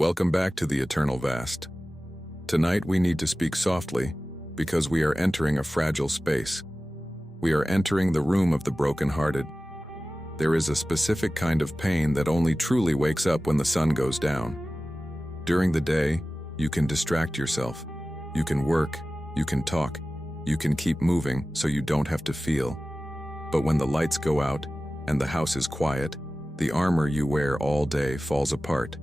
Welcome back to the Eternal Vast. Tonight we need to speak softly because we are entering a fragile space. We are entering the room of the brokenhearted. There is a specific kind of pain that only truly wakes up when the sun goes down. During the day, you can distract yourself. You can work, you can talk, you can keep moving so you don't have to feel. But when the lights go out and the house is quiet, the armor you wear all day falls apart.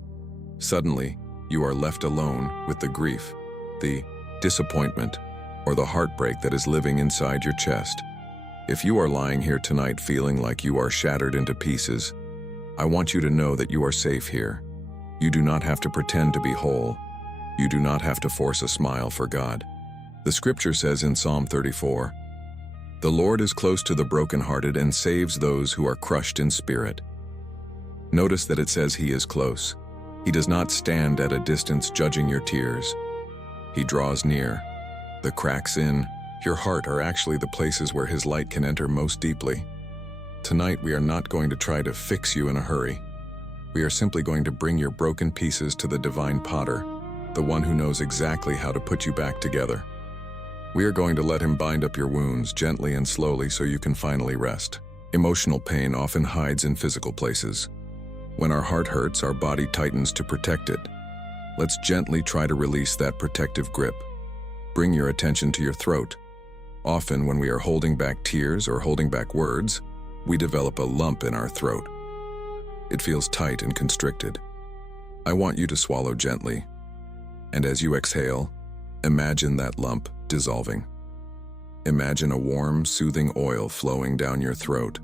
Suddenly, you are left alone with the grief, the disappointment, or the heartbreak that is living inside your chest. If you are lying here tonight feeling like you are shattered into pieces, I want you to know that you are safe here. You do not have to pretend to be whole. You do not have to force a smile for God. The scripture says in Psalm 34, "The Lord is close to the brokenhearted and saves those who are crushed in spirit." Notice that it says He is close. He does not stand at a distance judging your tears. He draws near. The cracks in your heart are actually the places where His light can enter most deeply. Tonight we are not going to try to fix you in a hurry. We are simply going to bring your broken pieces to the divine potter, the one who knows exactly how to put you back together. We are going to let Him bind up your wounds gently and slowly so you can finally rest. Emotional pain often hides in physical places. When our heart hurts, our body tightens to protect it. Let's gently try to release that protective grip. Bring your attention to your throat. Often when we are holding back tears or holding back words, we develop a lump in our throat. It feels tight and constricted. I want you to swallow gently. And as you exhale, imagine that lump dissolving. Imagine a warm, soothing oil flowing down your throat,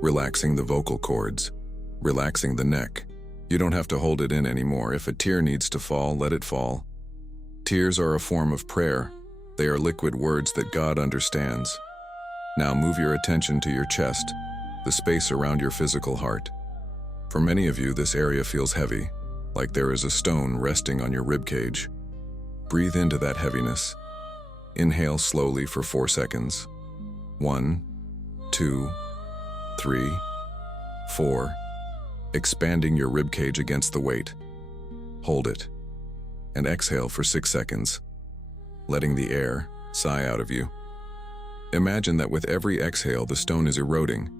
relaxing the vocal cords, relaxing the neck. You don't have to hold it in anymore. If a tear needs to fall, let it fall. Tears are a form of prayer. They are liquid words that God understands. Now move your attention to your chest, the space around your physical heart. For many of you, this area feels heavy, like there is a stone resting on your ribcage. Breathe into that heaviness. Inhale slowly for 4 seconds. 1, 2, 3, 4. Expanding your ribcage against the weight. Hold it. And exhale for 6 seconds, letting the air sigh out of you. Imagine that with every exhale, the stone is eroding.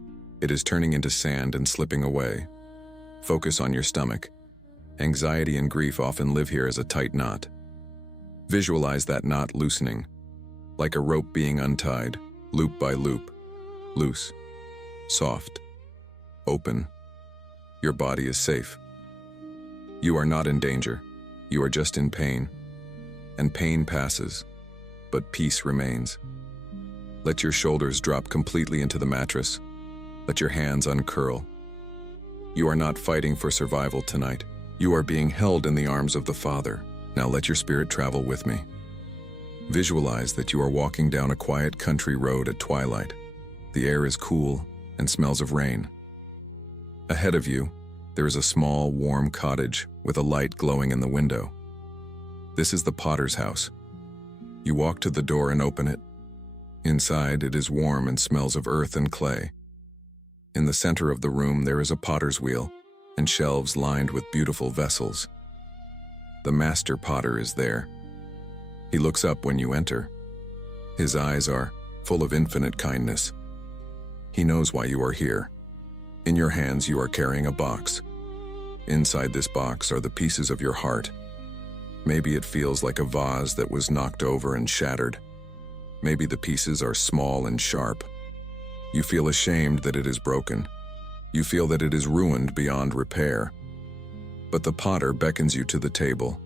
It is turning into sand and slipping away. Focus on your stomach. Anxiety and grief often live here as a tight knot. Visualize that knot loosening, like a rope being untied, loop by loop. Loose, soft, open. Your body is safe. You are not in danger. You are just in pain. And pain passes, but peace remains. Let your shoulders drop completely into the mattress. Let your hands uncurl. You are not fighting for survival tonight. You are being held in the arms of the Father. Now let your spirit travel with me. Visualize that you are walking down a quiet country road at twilight. The air is cool and smells of rain. Ahead of you, there is a small, warm cottage with a light glowing in the window. This is the potter's house. You walk to the door and open it. Inside, it is warm and smells of earth and clay. In the center of the room, there is a potter's wheel and shelves lined with beautiful vessels. The master potter is there. He looks up when you enter. His eyes are full of infinite kindness. He knows why you are here. In your hands, you are carrying a box. Inside this box are the pieces of your heart. Maybe it feels like a vase that was knocked over and shattered. Maybe the pieces are small and sharp. You feel ashamed that it is broken. You feel that it is ruined beyond repair. But the potter beckons you to the table.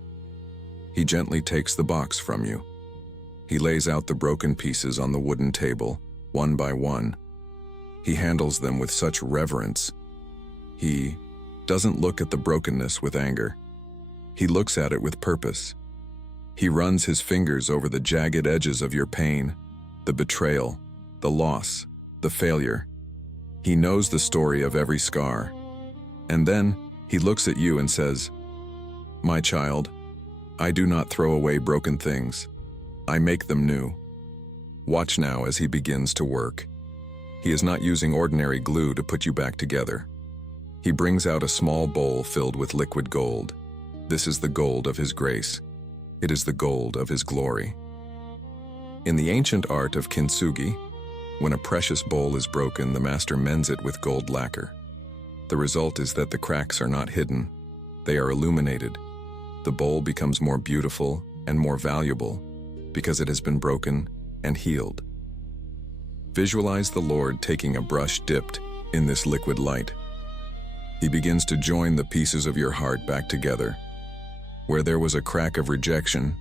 He gently takes the box from you. He lays out the broken pieces on the wooden table, one by one. He handles them with such reverence. He doesn't look at the brokenness with anger. He looks at it with purpose. He runs his fingers over the jagged edges of your pain, the betrayal, the loss, the failure. He knows the story of every scar. And then he looks at you and says, "My child, I do not throw away broken things. I make them new." Watch now as he begins to work. He is not using ordinary glue to put you back together. He brings out a small bowl filled with liquid gold. This is the gold of his grace. It is the gold of his glory. In the ancient art of Kintsugi, when a precious bowl is broken, the master mends it with gold lacquer. The result is that the cracks are not hidden. They are illuminated. The bowl becomes more beautiful and more valuable because it has been broken and healed. Visualize the Lord taking a brush dipped in this liquid light. He begins to join the pieces of your heart back together. Where there was a crack of rejection,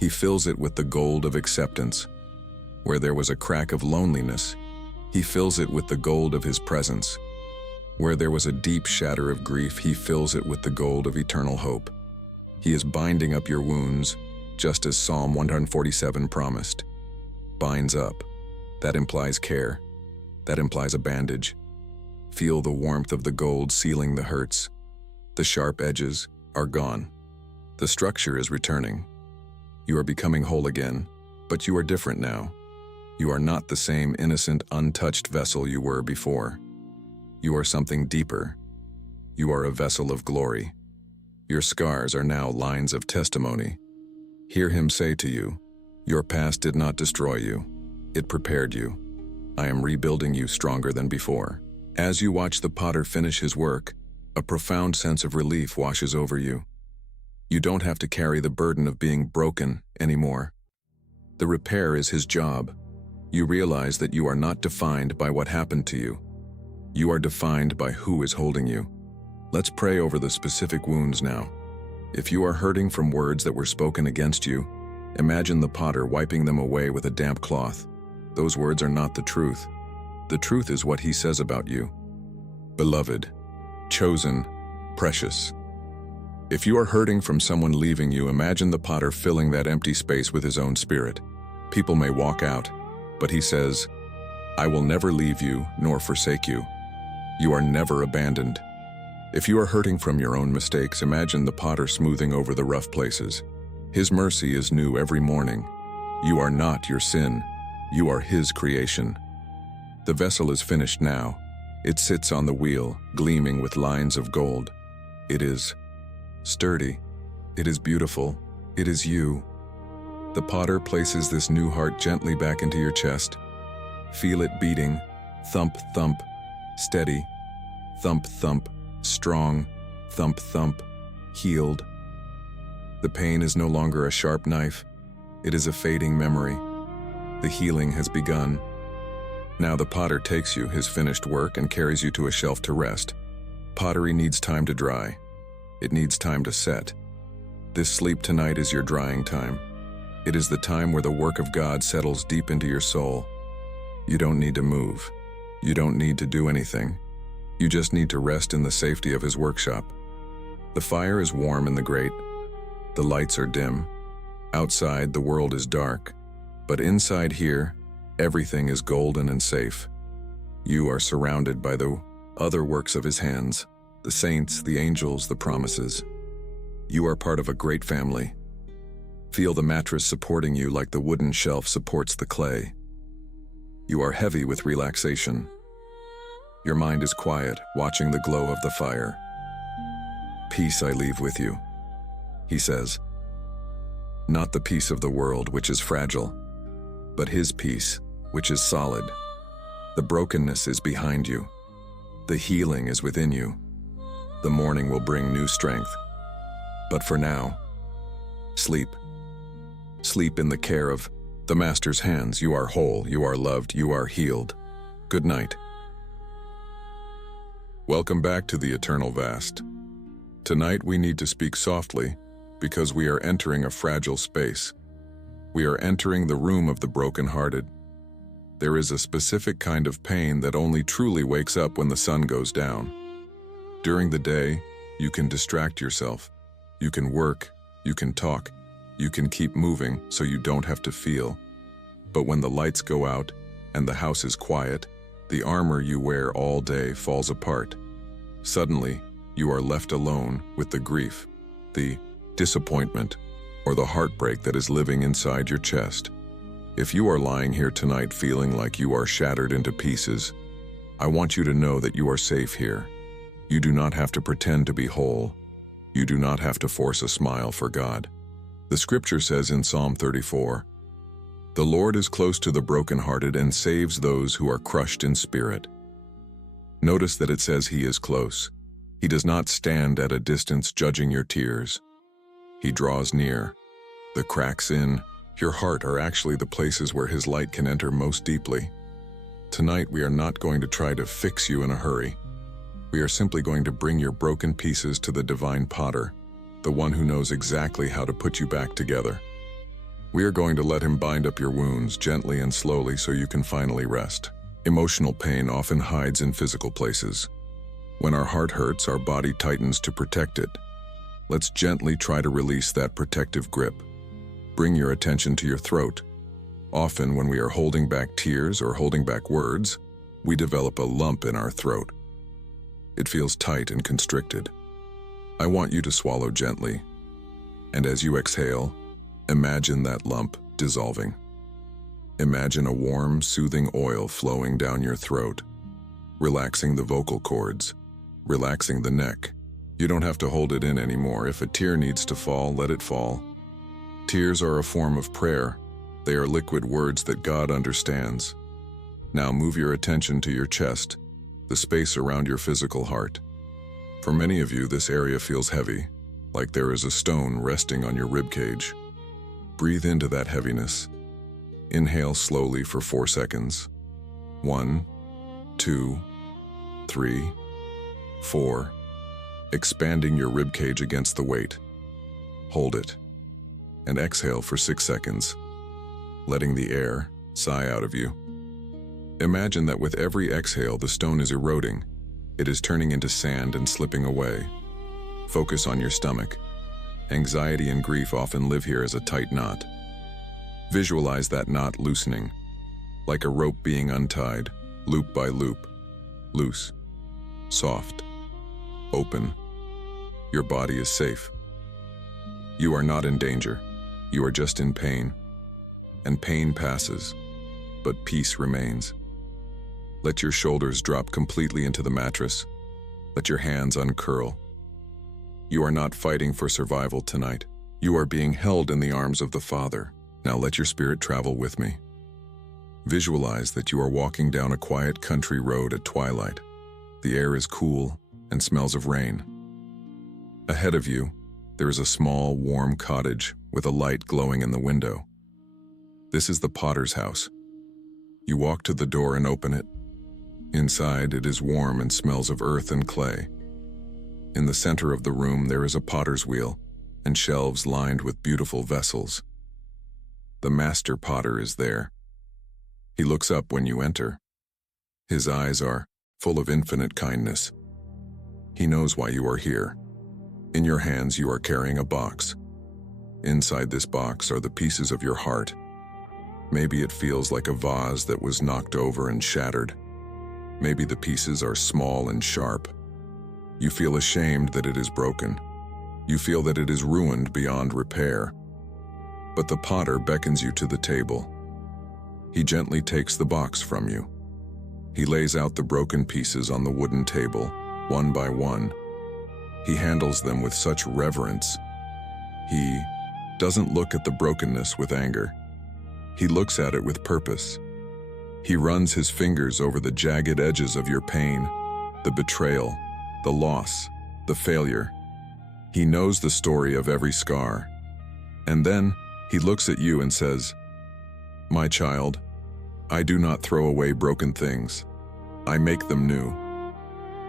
he fills it with the gold of acceptance. Where there was a crack of loneliness, he fills it with the gold of his presence. Where there was a deep shatter of grief, he fills it with the gold of eternal hope. He is binding up your wounds, just as Psalm 147 promised. Binds up. That implies care. That implies a bandage. Feel the warmth of the gold sealing the hurts. The sharp edges are gone. The structure is returning. You are becoming whole again, but you are different now. You are not the same innocent, untouched vessel you were before. You are something deeper. You are a vessel of glory. Your scars are now lines of testimony. Hear him say to you, your past did not destroy you. It prepared you. I am rebuilding you stronger than before. As you watch the potter finish his work, a profound sense of relief washes over you. You don't have to carry the burden of being broken anymore. The repair is his job. You realize that you are not defined by what happened to you. You are defined by who is holding you. Let's pray over the specific wounds now. If you are hurting from words that were spoken against you, imagine the potter wiping them away with a damp cloth. Those words are not the truth. The truth is what he says about you. Beloved, chosen, precious. If you are hurting from someone leaving you, imagine the potter filling that empty space with his own spirit. People may walk out, but he says, I will never leave you nor forsake you. You are never abandoned. If you are hurting from your own mistakes, imagine the potter smoothing over the rough places. His mercy is new every morning. You are not your sin. You are his creation. The vessel is finished now. It sits on the wheel, gleaming with lines of gold. It is sturdy. It is beautiful. It is you. The potter places this new heart gently back into your chest. Feel it beating. Thump, thump. Steady. Thump, thump. Strong. Thump, thump. Healed. The pain is no longer a sharp knife. It is a fading memory. The healing has begun. Now the potter takes you, his finished work, and carries you to a shelf to rest. Pottery needs time to dry. It needs time to set. This sleep tonight is your drying time. It is the time where the work of God settles deep into your soul. You don't need to move. You don't need to do anything. You just need to rest in the safety of his workshop. The fire is warm in the grate. The lights are dim. Outside, the world is dark. But inside here, everything is golden and safe. You are surrounded by the other works of his hands, the saints, the angels, the promises. You are part of a great family. Feel the mattress supporting you like the wooden shelf supports the clay. You are heavy with relaxation. Your mind is quiet, watching the glow of the fire. Peace I leave with you, he says. Not the peace of the world, which is fragile, but his peace, which is solid. The brokenness is behind you. The healing is within you. The morning will bring new strength. But for now, sleep. Sleep in the care of the Master's hands. You are whole, you are loved, you are healed. Good night. Welcome back to the Eternal Vast. Tonight we need to speak softly because we are entering a fragile space. We are entering the room of the brokenhearted. There is a specific kind of pain that only truly wakes up when the sun goes down. During the day, you can distract yourself. You can work, you can talk, you can keep moving so you don't have to feel. But when the lights go out and the house is quiet, the armor you wear all day falls apart. Suddenly, you are left alone with the grief, the disappointment, or the heartbreak that is living inside your chest. If you are lying here tonight feeling like you are shattered into pieces, I want you to know that you are safe here. You do not have to pretend to be whole. You do not have to force a smile for God. The scripture says in Psalm 34, "The Lord is close to the brokenhearted and saves those who are crushed in spirit." Notice that it says He is close. He does not stand at a distance judging your tears. He draws near. The cracks in your heart are actually the places where His light can enter most deeply. Tonight we are not going to try to fix you in a hurry. We are simply going to bring your broken pieces to the divine potter, the one who knows exactly how to put you back together. We are going to let Him bind up your wounds gently and slowly so you can finally rest. Emotional pain often hides in physical places. When our heart hurts, our body tightens to protect it. Let's gently try to release that protective grip. Bring your attention to your throat. Often when we are holding back tears or holding back words, we develop a lump in our throat. It feels tight and constricted. I want you to swallow gently, and as you exhale, imagine that lump dissolving. Imagine a warm, soothing oil flowing down your throat, relaxing the vocal cords, relaxing the neck. You don't have to hold it in anymore. If a tear needs to fall, let it fall. Tears are a form of prayer. They are liquid words that God understands. Now move your attention to your chest, the space around your physical heart. For many of you, this area feels heavy, like there is a stone resting on your ribcage. Breathe into that heaviness. Inhale slowly for 4 seconds. 1, 2, 3, 4. Expanding your ribcage against the weight. Hold it. And exhale for 6 seconds, letting the air sigh out of you. Imagine that with every exhale, the stone is eroding. It is turning into sand and slipping away. Focus on your stomach. Anxiety and grief often live here as a tight knot. Visualize that knot loosening, like a rope being untied, loop by loop. Loose, soft, open. Your body is safe. You are not in danger. You are just in pain. And pain passes, but peace remains. Let your shoulders drop completely into the mattress. Let your hands uncurl. You are not fighting for survival tonight. You are being held in the arms of the Father. Now let your spirit travel with me. Visualize that you are walking down a quiet country road at twilight. The air is cool and smells of rain. Ahead of you, there is a small, warm cottage with a light glowing in the window. This is the potter's house. You walk to the door and open it. Inside, it is warm and smells of earth and clay. In the center of the room, there is a potter's wheel and shelves lined with beautiful vessels. The master potter is there. He looks up when you enter. His eyes are full of infinite kindness. He knows why you are here. In your hands, you are carrying a box. Inside this box are the pieces of your heart. Maybe it feels like a vase that was knocked over and shattered. Maybe the pieces are small and sharp. You feel ashamed that it is broken. You feel that it is ruined beyond repair. But the potter beckons you to the table. He gently takes the box from you. He lays out the broken pieces on the wooden table, one by one. He handles them with such reverence. He doesn't look at the brokenness with anger. He looks at it with purpose. He runs his fingers over the jagged edges of your pain, the betrayal, the loss, the failure. He knows the story of every scar. And then he looks at you and says, "My child, I do not throw away broken things. I make them new."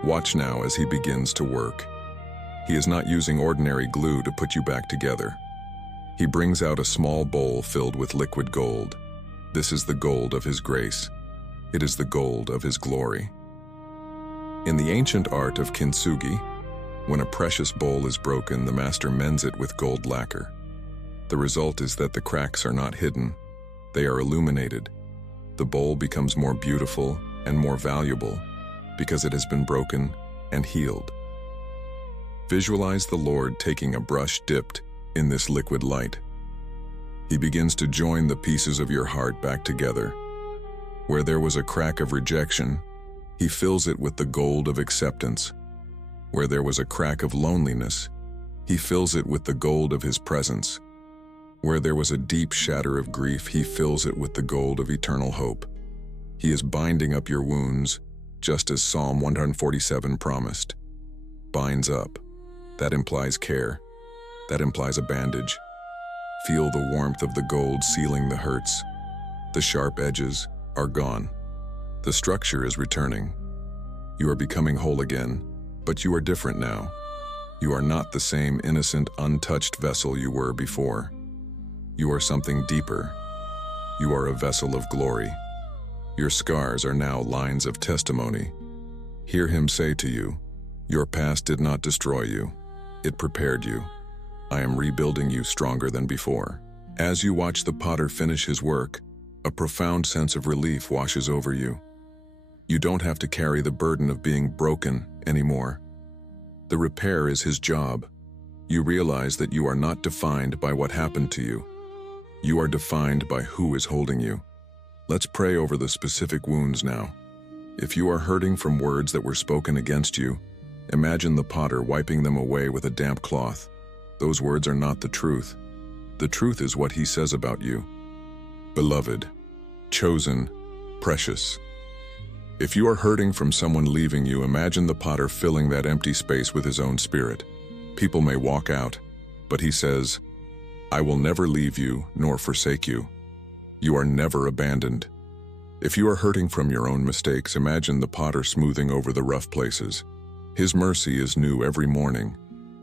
Watch now as he begins to work. He is not using ordinary glue to put you back together. He brings out a small bowl filled with liquid gold. This is the gold of his grace. It is the gold of his glory. In the ancient art of Kintsugi, when a precious bowl is broken, the master mends it with gold lacquer. The result is that the cracks are not hidden. They are illuminated. The bowl becomes more beautiful and more valuable because it has been broken and healed. Visualize the Lord taking a brush dipped in this liquid light. He begins to join the pieces of your heart back together. Where there was a crack of rejection, he fills it with the gold of acceptance. Where there was a crack of loneliness, He fills it with the gold of his presence. Where there was a deep shatter of grief, he fills it with the gold of eternal hope. He is binding up your wounds, just as Psalm 147 promised. Binds up. That implies care. That implies a bandage. Feel the warmth of the gold sealing the hurts. The sharp edges are gone. The structure is returning. You are becoming whole again, but you are different now. You are not the same innocent, untouched vessel you were before. You are something deeper. You are a vessel of glory. Your scars are now lines of testimony. Hear him say to you, your past did not destroy you. It prepared you. I am rebuilding you stronger than before. As you watch the potter finish his work, a profound sense of relief washes over you. You don't have to carry the burden of being broken anymore. The repair is his job. You realize that you are not defined by what happened to you. You are defined by who is holding you. Let's pray over the specific wounds now. If you are hurting from words that were spoken against you, imagine the potter wiping them away with a damp cloth. Those words are not the truth. The truth is what he says about you. Beloved, chosen, precious. If you are hurting from someone leaving you, imagine the potter filling that empty space with his own spirit. People may walk out, but he says, I will never leave you nor forsake you. You are never abandoned. If you are hurting from your own mistakes, imagine the potter smoothing over the rough places. His mercy is new every morning.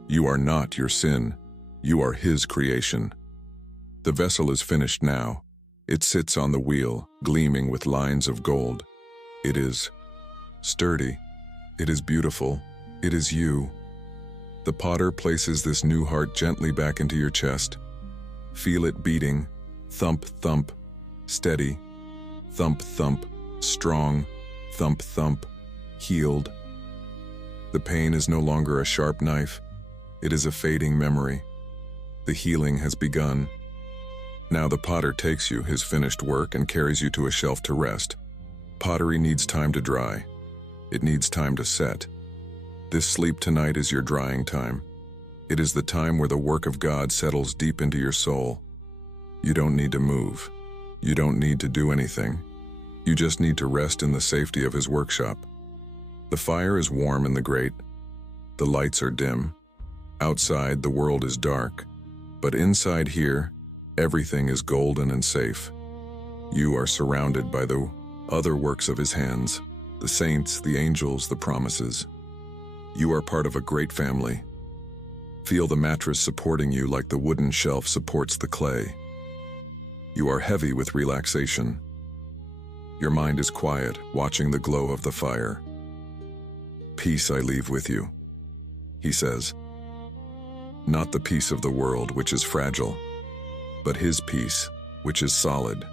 You are not your sin. You are his creation. The vessel is finished now. It sits on the wheel, gleaming with lines of gold. It is sturdy. It is beautiful. It is you. The potter places this new heart gently back into your chest. Feel it beating. Thump, thump. Steady. Thump, thump. Strong. Thump, thump. Healed. The pain is no longer a sharp knife. It is a fading memory. The healing has begun. Now the potter takes you, his finished work, and carries you to a shelf to rest. Pottery needs time to dry. It needs time to set. This sleep tonight is your drying time. It is the time where the work of God settles deep into your soul. You don't need to move. You don't need to do anything. You just need to rest in the safety of his workshop. The fire is warm in the grate. The lights are dim. Outside, the world is dark. But inside here, everything is golden and safe. You are surrounded by the other works of his hands, the saints, the angels, the promises. You are part of a great family. Feel the mattress supporting you like the wooden shelf supports the clay. You are heavy with relaxation. Your mind is quiet, watching the glow of the fire. Peace I leave with you, he says. Not the peace of the world, which is fragile, but his peace, which is solid.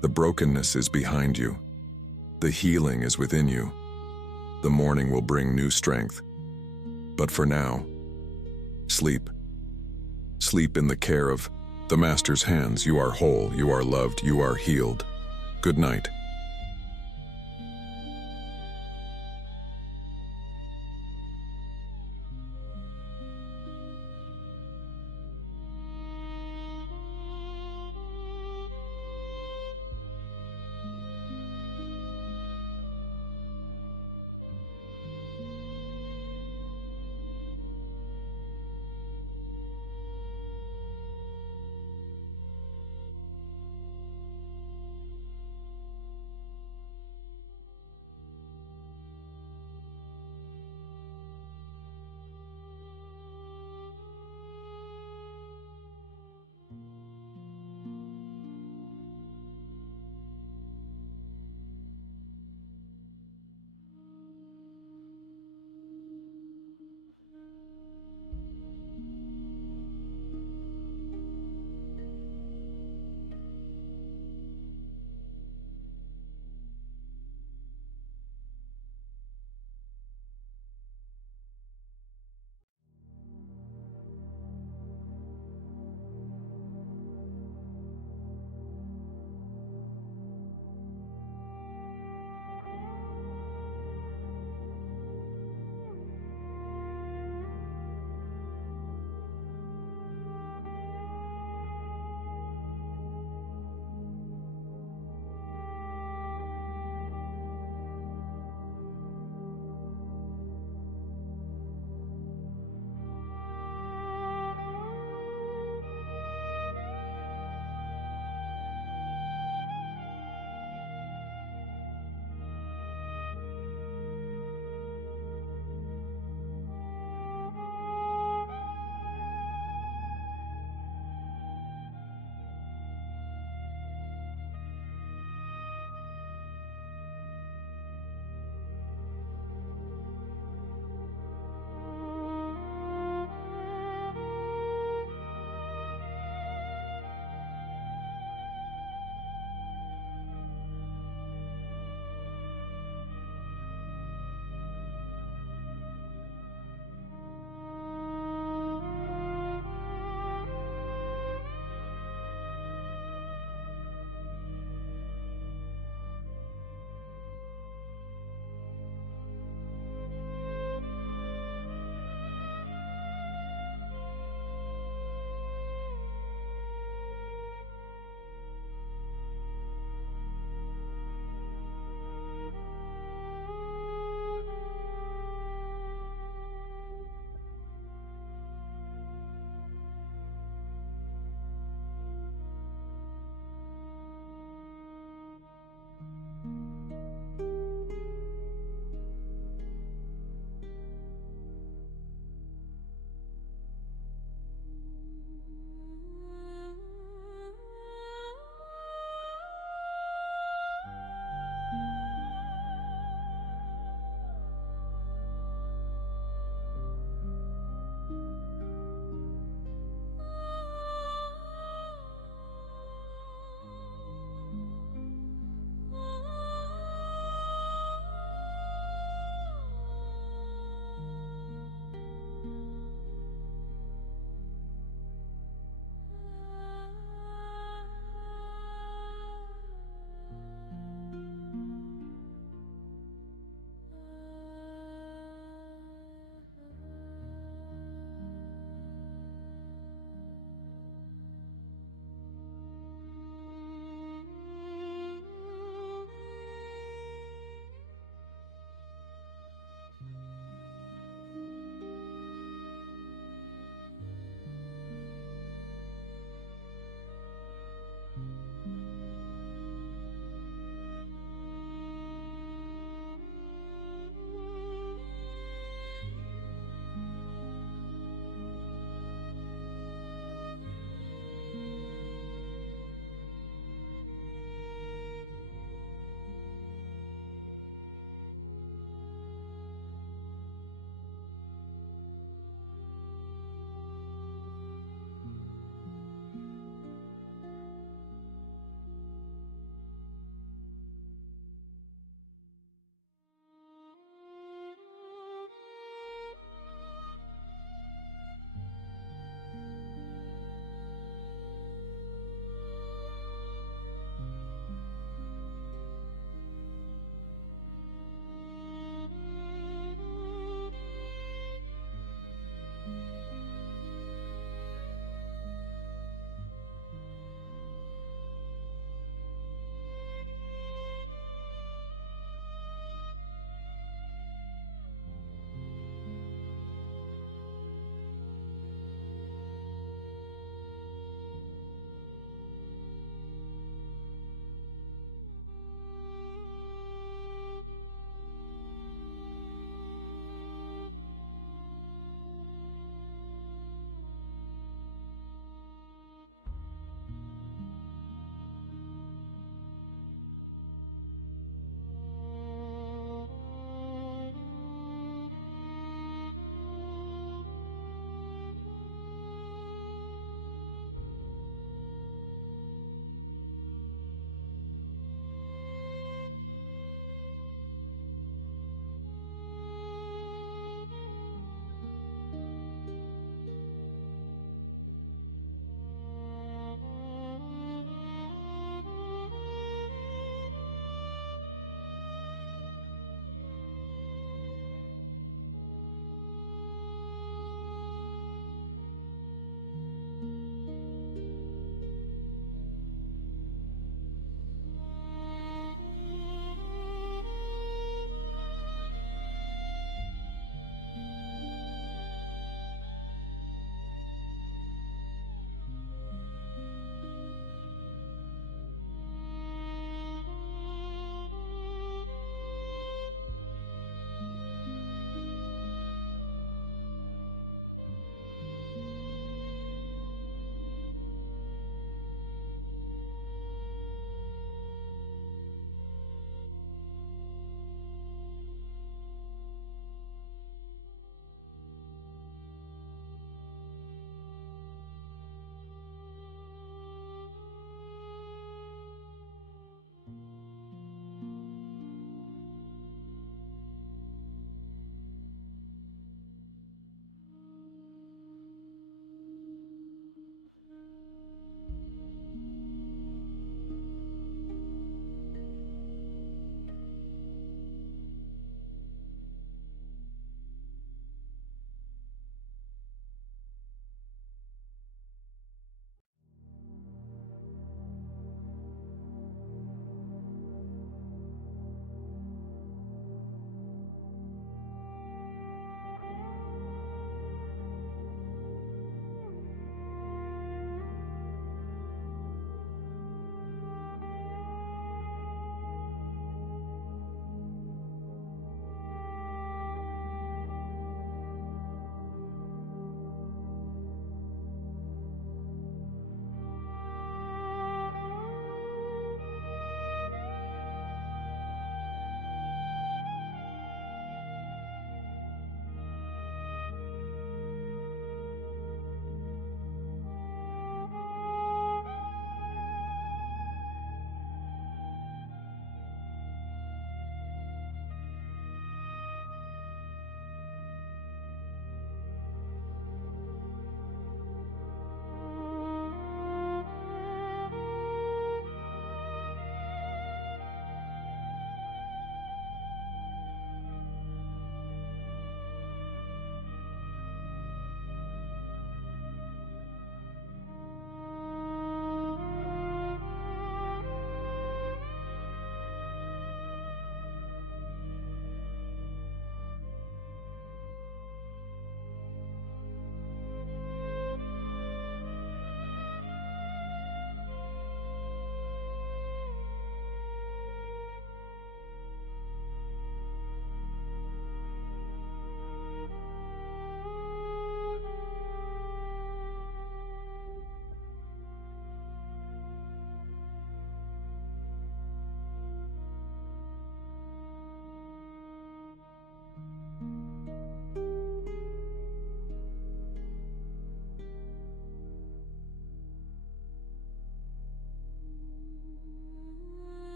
The brokenness is behind you. The healing is within you. The morning will bring new strength. But for now, sleep. Sleep in the care of the Master's hands. You are whole, you are loved, you are healed. Good night.